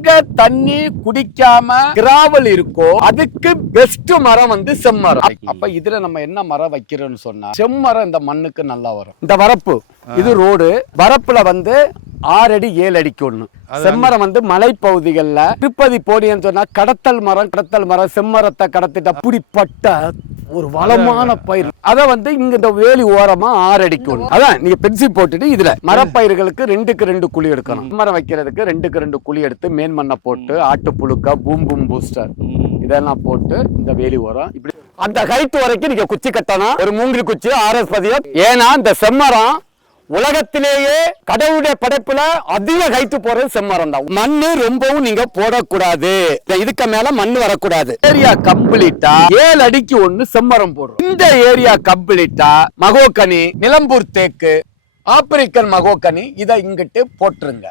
எங்க தண்ணி குடிக்காம கிராவல் இருக்கோ அதுக்கு பெஸ்ட் மரம் வந்து செம்மரம். அப்ப இதுல நம்ம என்ன மரம் வைக்கிறோம்னு சொன்னா செம்மரம் இந்த மண்ணுக்கு நல்லா வரும். இந்த வரப்பு இது ரோடு, வரப்புல வந்து 6 அடி 7 அடிக்கு ஒண்ணு செம்மரம் வந்து மலைப்பகுதிகள்ல திருப்பதி போடின்னு சொன்னா கடத்தல் மரம் செம்மரத்தை கடத்திட்டு அப்படிப்பட்ட ஒரு வளமான பயிர். அத வந்து இங்க இந்த வேலி ஓரமா 6 அடிக்கு ஒண்ணு. அதான் நீங்க பென்சில் போட்டுட்டு இதுல மரப்பயிர்களுக்கு 2க்கு 2 குழி எடுக்கணும். செம்மரம் வைக்கிறதுக்கு 2க்கு 2 குழி எடுத்து மேன் மண்ணை போட்டு ஆட்டு புழுக்க பூம் பூஸ்டர் இதெல்லாம் போட்டு இந்த வேலி ஓரம் இப்படி அந்த ஹைட் வரைக்கும் நீங்க குச்சி கட்டணும். ஒரு மூங்கில் குச்சி RS பதியம். ஏன்னா இந்த செம்மரம் உலகத்திலேயே கடவுளுடைய படைப்புல அதிக ஹைட்டு போறது செம்மரம் தான். மண்ணு ரொம்பவும் நீங்க போடக்கூடாது, இதுக்கு மேல மண்ணு வரக்கூடாது. ஏரியா கம்ப்ளீட்டா 7 அடிக்கு ஒண்ணு செம்மரம் போடுறோம். இந்த ஏரியா கம்ப்ளீட்டா மகோக்கனி, நிலம்பூர் தேக்கு, ஆப்பிரிக்கன் மகோக்கனி இதை இங்கிட்டு போட்டுருங்க.